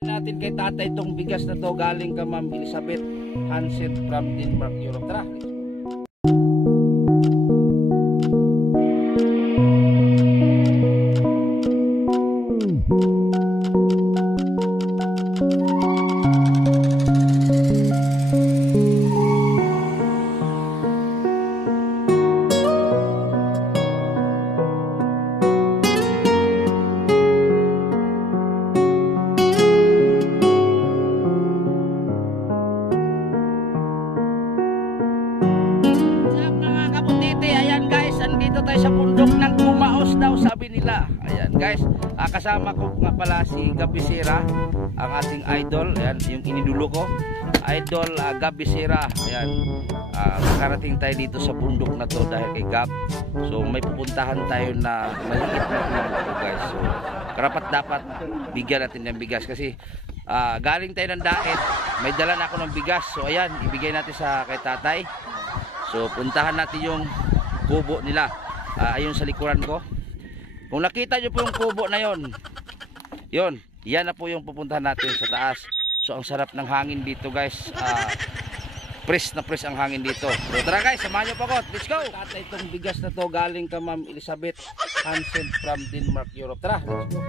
Natin kay tatay itong bigas na to galing ka Ma'am Elizabeth Hansen from Denmark, Europe. Tara. Tayo sa bundok ng Kumaos daw, sabi nila. Ayan guys, kasama ko nga pala si Gab Becerra, ang ating idol. Ayan, yung inidulo ko idol, Gab Becerra. Ayan, makarating tayo dito sa bundok na to dahil kay Gab. So may pupuntahan tayo na maliit na bundok guys. So karapat dapat bigyan natin ng bigas kasi galing tayo ng daet, may dala na ako ng bigas. So ayan, ibigay natin sa kay tatay. So puntahan natin yung kubo nila. Ayun sa likuran ko. Kung nakita nyo po yung kubo na yon, yan na po yung pupuntahan natin sa taas. So ang sarap ng hangin dito guys. Press na press ang hangin dito. So tara guys, samahan nyo po ako. Let's go! Tatay, itong bigas na to galing ka Ma'am Elizabeth Hansen from Denmark, Europe. Tara, let's go!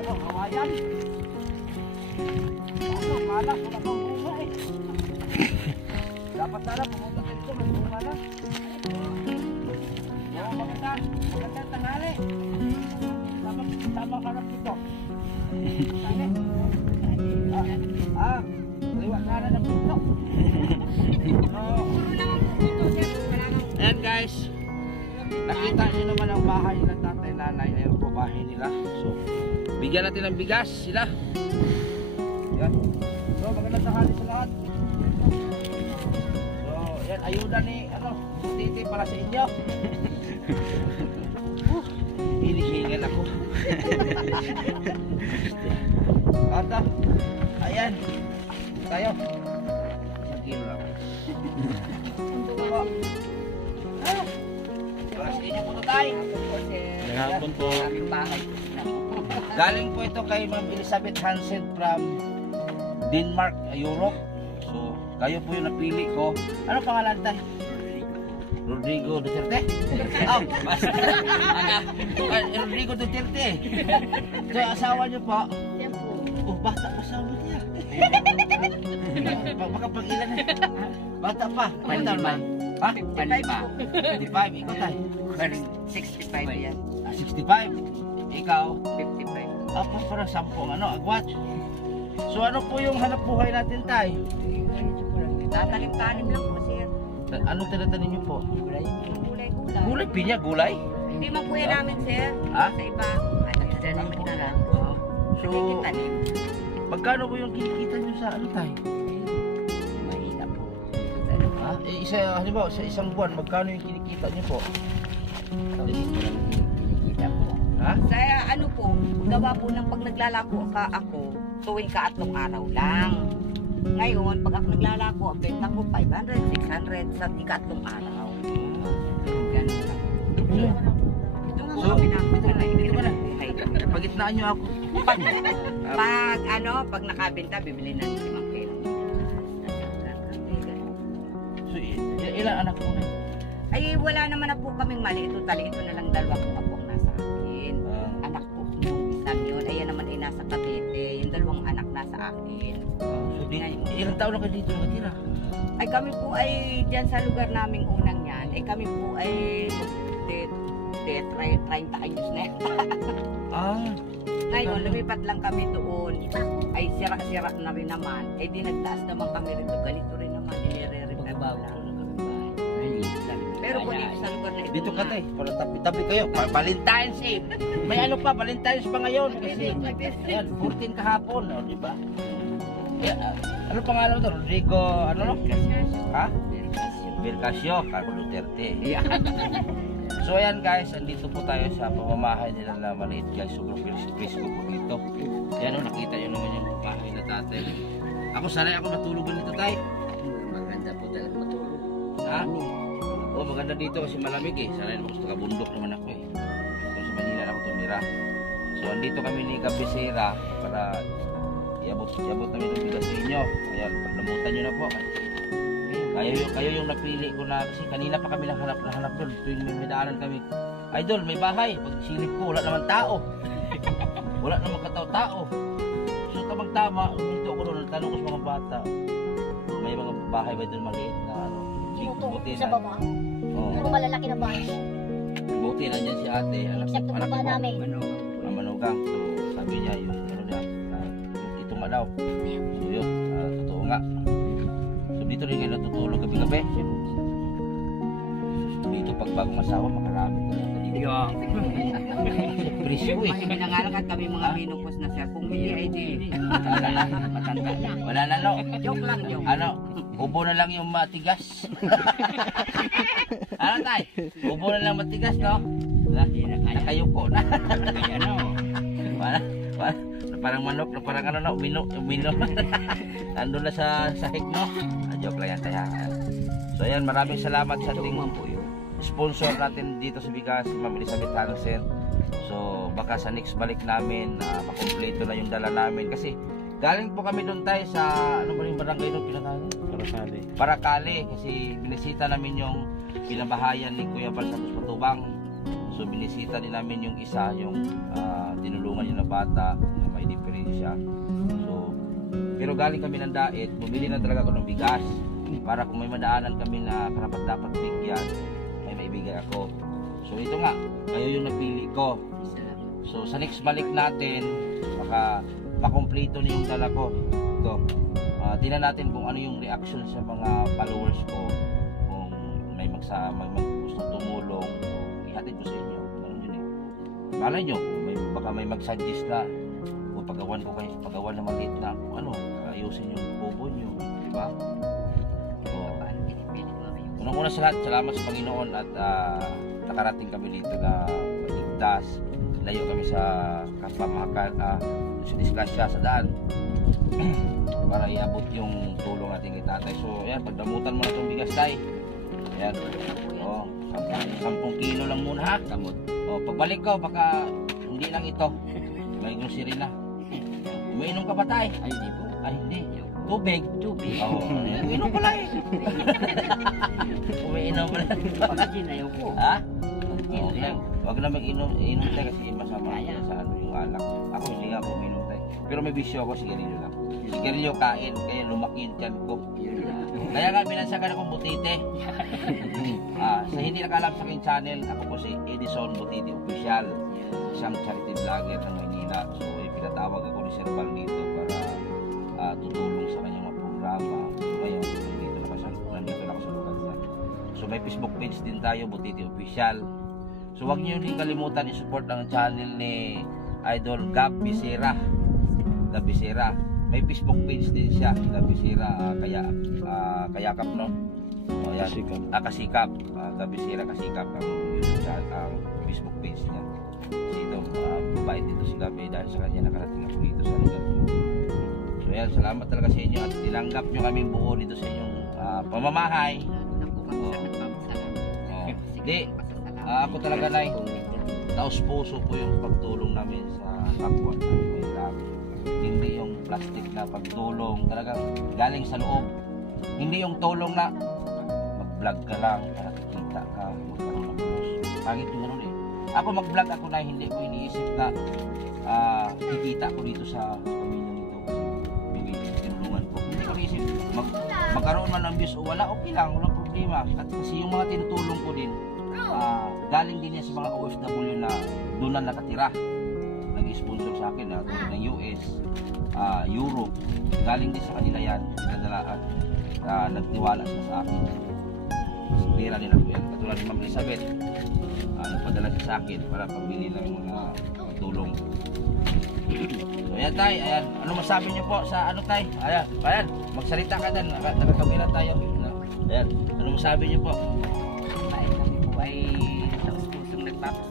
Ano, kawayan? Ano, malas, wala pang bunga eh. Dapat sana pumunta dito, may bunga na. Oo, magandang tanghali. Tama harap dito. Liwa ka na ng puto. Ayan guys, nakita nyo naman ang bahay ng tatay nanay. Ayan po bahay nila. So bigyan natin ng bigas sila. Yan. So magandang tanghali sa lahat. So yan, ayuda ni titi para sa inyo. Hinihingan ako. Ata, ayan tayo. Magkilo lang. Para sa inyo po ito tayo. Hapon po. Galing po ito kay Ma'am Elizabeth Hansen from Denmark, Europe. So kayo po yung napili ko. Ano pangalan tayo? Rodrigo Duterte? Oh, Rodrigo Duterte. So asawa niyo po? Yan po. Oh, bata pa sa amin niya. Baka pag ilan na. Bata pa. Ano taon ba? Ha? 55. 55. Ikaw tayo? 65 yan. 65. Ikaw? 55. Apa para 10 agwat. So ano po yung hanap buhay natin tayo? Tatanim-tanim lang po sir. Anong tinatanim niyo po? Gulay. Gulay? Pinya? Gulay? Hindi man po yan namin sir. Ha? Sa iba. Tanim na lang. So, magkano po yung kinikita niyo sa ano tayo? Mahina po. Ha? Halimbawa, sa isang buwan, magkano yung kinikita niyo po? Kinikita po. Ha? Sa ano po, gawa po ng pag naglalako ako, tuwing ka-3 araw lang. Ngayon, pag ako naglalako, ang benta ko 500, 600 sa ika-3 araw. Ganun lang. So, ito ba na? Pagitnaan niyo ako. Pag nakabenta, bibili na 5 kilo. So, ilan anak mo na? Ay, wala naman na po kaming mali. Ito na lang 2 po ako ang nasa akin. Anak po, yung isang yun. Ayan naman ay nasa Cavite. Yung 2 anak nasa akin. So, ilang taon na kayo dito nakatira? Ay, kami po ay dyan sa lugar naming unang yan. Ay, kami po ay 30 anyos na. Ngayon, lumipat lang kami doon. Ay, sira-sira na rin naman. Eh, di nagtaas naman kami rito. Ganito rin naman. Nire-repair ko lang. Pero po dito sa lugar na ito. Dito ka tayo. Para tabi-tabi kayo. Valentine's Eve. May ano pa, Valentine's pa ngayon. Kasi, yan, 14 kahapon. O, diba? Ano pangalan mo to? Rodrigo, ano no? Ha? Virgasio, Carlo Duterte. So ayan guys, andito po tayo sa pamamahay nila na maliit guys. Sobrang presko po dito. Ayan o, nakita nyo naman yung bahay na tatay. Ako sanay ako matulog nito tay. Maganda po talaga matulog. Ha? Oo, maganda dito kasi malamig eh. Sanay naman gusto kabundok naman ako eh. So sa Manila ako tumira. So andito kami ni Kabisera para iabot namin itong bigas sa inyo. Ayan, paglamutan nyo na po. Kayo yung napili ko na kasi kanina pa kami nahanap doon. Tuwing may daanan kami. Idol, may bahay. Pag silip ko, wala naman tao. Wala naman katao-tao. So tamang-tama, dito ako doon. Tanong ko sa mga bata. May mga bahay ba doon maliit na ano? Buti Sa baba. Oo. Pero malalaki na bahay. Buti nandiyan si ate. Except yung baba namin. Manugang. So sabi niya yung ano niya, yung itong daw. So yun, totoo nga. So dito rin kayo natutulog gabi-gabi. Dito pag bagong asawa, makarami ka rin. Presko eh. May pinangalan kami mga minupos na sir. Kung hindi ay di. Matanda na. Wala na no. Joke lang joke. Ano? Ubo na lang yung matigas. Ano tay? Ubo na lang matigas no? Nakayuko na. Ano? Parang manok, parang ano no, mino. Nandun na sa sahig no. Joke lang yan tayo. So ayan, maraming salamat sa ating sponsor natin dito sa bigas, si Ma'am Elizabeth Hansen. So baka sa next balik namin, makompleto na yung dala namin. Kasi galing po kami doon tayo sa, ano ba yung barangay doon pinakalan? Paracale. Kasi binisita namin yung pinabahayan ni Kuya Bal Santos Matubang. So binisita din namin yung isa, yung tinulungan niya na bata na may diferensya. So, pero galing kami ng Dait, bumili na talaga ako ng bigas para kung may madaanan kami na karapat dapat bigyan, may maibigay ako. So ito nga, kayo yung napili ko. So sa next balik natin, baka makompleto na yung dala ko. Ito, tingnan natin kung ano yung reaction sa mga followers ko. Kung may gusto tumulong, ihatid ko sa inyo. Ganun yun eh. Malay nyo, baka may mag-suggest na o pagawan ko kayo, pagawan na maliit na ano, ayusin yung kubo nyo, di ba? Unang-una sa lahat, salamat sa Panginoon at nakarating kami dito na maligtas. Layo kami sa kapamahakan, sa disgrasya sa daan para iabot yung tulong natin kay tatay. So ayan, pagdamutan mo na itong bigas tay. Ayan, 10 kilo lang muna ha. Pagbalik ko, baka hindi lang ito, may grocery na. Umiinom ka ba tay? Ay hindi po. Ay hindi. Tubig. Oo. Umiinom pala eh. Umiinom pala. Pagkasin na yun po. Ha? Okay. Wag na mag-inom tayo kasi masama sa ano yung alak. Ako hindi nga ako uminom tayo. Pero may bisyo ako, sigarilyo lang. Sigarilyo kain, kaya lumaki yung tiyan ko. Kaya nga binansagan akong Butite. Sa hindi nakalam sa aking channel, ako po si Edison Butite Official. Isang charity vlogger ng Manila. So pinatawag ako ni Sir Val dito para tutulong sa kanyang mga programa. So ngayon, nandito na ako sa lugar niya. So may Facebook page din tayo, Butite Official. So huwag niyo din kalimutan i-support ang channel ni Idol Gab Bisera. May Facebook page din siya, Gab Bisera, kayakap no? O yan, Kasikap. Gab Bisera Kasikap ang YouTube channel, ang Facebook page niya. Kasi ito, mabait dito si Gabi dahil sa kanya nakarating ako dito sa lugar ko. So yan, salamat talaga sa inyo at tinanggap nyo kaming buo dito sa inyong pamamahay. Hindi, ako talaga na taos puso po yung pagtulong namin sa kapwa namin may hirap. Hindi yung plastic na pagtulong, talagang galing sa loob. Hindi yung tulong na mag-vlog ka lang para kikita ka, magkaroon ng views. Pangit yung gano'n eh. Ako mag-vlog ako na hindi ko iniisip na kikita ko dito sa pamilya nito kasi tinulungan ko. Hindi ko iniisip magkaroon man ng views o wala, okay lang, walang problema. At kasi yung mga tinutulong ko din, galing din yan sa mga OFW na doon na nakatira, nag-sponsor sa akin tulad ng US, Europe, galing din sa kanila yan, pinadalaan, nagtiwala sila sa akin sa pera nila po yan, katulad ni Ma'am Elizabeth, nagpadala siya sa akin para pambili ng mga tulong. So ayan tay, ayan, ano masabi niyo po sa ano tay? Ayan, magsalita ka din, nakakamera tayo. Ayan, ano masabi niyo po? Kami po ay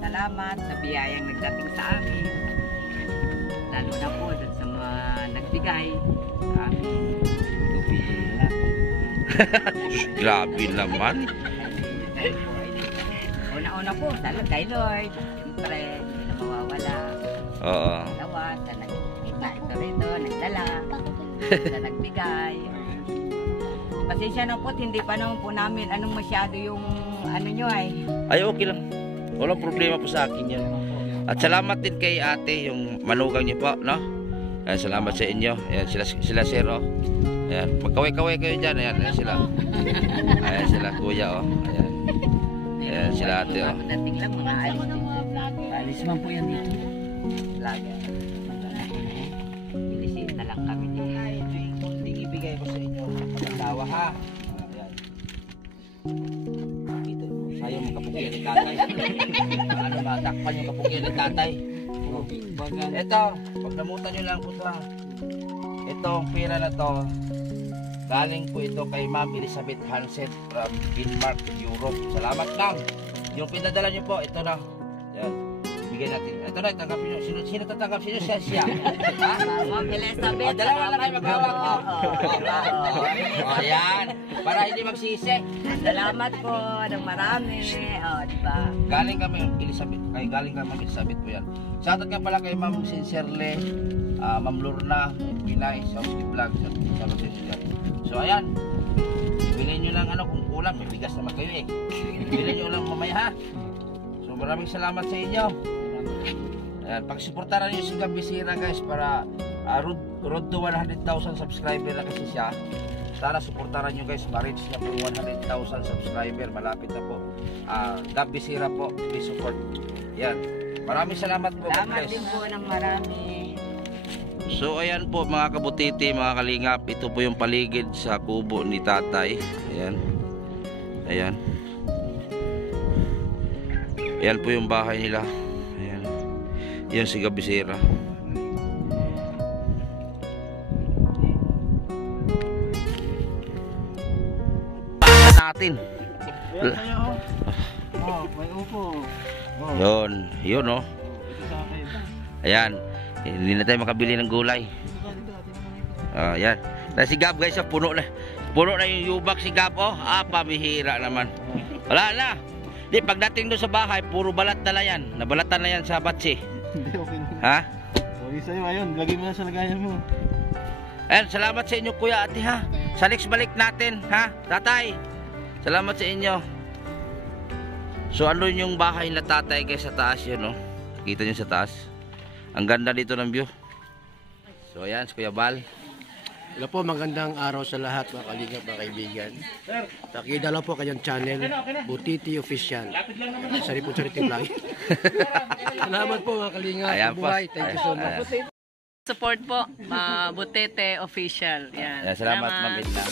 salamat sa biyayang nagdating sa amin. Lalo na po dun sa mga nagbigay sa amin. Grabe naman. Una-una po, talaga kay Lord. Siyempre, hindi na mawawala. Oo. Dalawa, sa nagkita ito rito, nagdala, sa nagbigay. Pasensya na po, hindi pa naman po namin anong masyado yung ano nyo ay. Ay, okay lang. Walang problema po sa akin yan. At salamat din kay ate, yung manugang niyo po, no? Ayan, salamat sa inyo. Ayan, sila sir, oh. Ayan, magkaway-kaway kayo dyan. Ayan, ayan sila. Ayan sila, kuya, oh. Ayan. Ayan sila ate, oh. Dating lang, mga alis din. Alis man po yan dito. Lagi. Binisita lang kami dito. Ito yung konting ibigay ko sa inyo. Pag-asawa, ha? Ayan. Dito, sayang mo kapugian ni tatay. Ano ba, takpan yung kapugian ni tatay. Ito, pag namutan nyo lang po ito, ha. Itong pera na to, galing po ito kay Ma'am Elizabeth Hansen from Denmark, Europe. Salamat lang. Yung pinadala nyo po, ito na. Yan. Bigay natin. Ito na, tanggapin nyo. Sino tatanggap? Sino siya? Ha? Ma'am Elizabeth, Dalawa lang kayo magkawag. Oo. Ayan. Para hindi magsisi. Salamat po ng marami. Diba? Galing kami Elizabeth. Galing kami Elizabeth po yan. Shoutout nga pala kay Ma'am Sincerely, Ma'am Lorna, Pinay, South Vlog, shoutout sa inyo. So ayan, bilhin nyo lang ano kung ulam, may bigas naman kayo eh. Bilhin nyo lang mamaya ha. So maraming salamat sa inyo. Ayan, pagsuportaran nyo si Gabisira guys para road to 100,000 subscriber na kasi siya. Sana suportaran nyo guys, ma-reach niya po 100,000 subscriber, malapit na po. Gabisira po, please support. Ayan, maraming salamat po. Salamat din po ng marami. So ayan po mga kabutiti, mga kalingap, ito po yung paligid sa kubo ni tatay. Ayan. Ayan. Ayan po yung bahay nila. Ayan. Ayan si Gabisira. Natin. Oh, may upo. Yun, yun oh. Ayan. Hindi na tayo makabili ng gulay. Ayan. Na si Gab guys, puno na yung yubak si Gab, oh. Pamihira naman. Wala na. Di, pagdating doon sa bahay, puro balat na yan. Nabalatan na yan sa batsi. Hindi, okay na. Ha? Okay sa'yo, ayun. Lagay mo na sa lagayan mo. Ayan, salamat sa inyo kuya ate ha. Sa next balik natin, ha? Tatay, salamat sa inyo. So ano yung bahay na tatay guys sa taas yun, no? Kita nyo sa taas. Ang ganda dito ng view. So ayan, si Kuya Bal. Hello po, magandang araw sa lahat mga kalingap, mga kaibigan. Pakidala po kanyang channel, Butiti Official. Saripon-sariti vlog. Salamat po mga kalingap. Ayan po. Mabuhay. Thank you so much. Support po, Butete Official. Yan. Salamat, Ma'am Edna.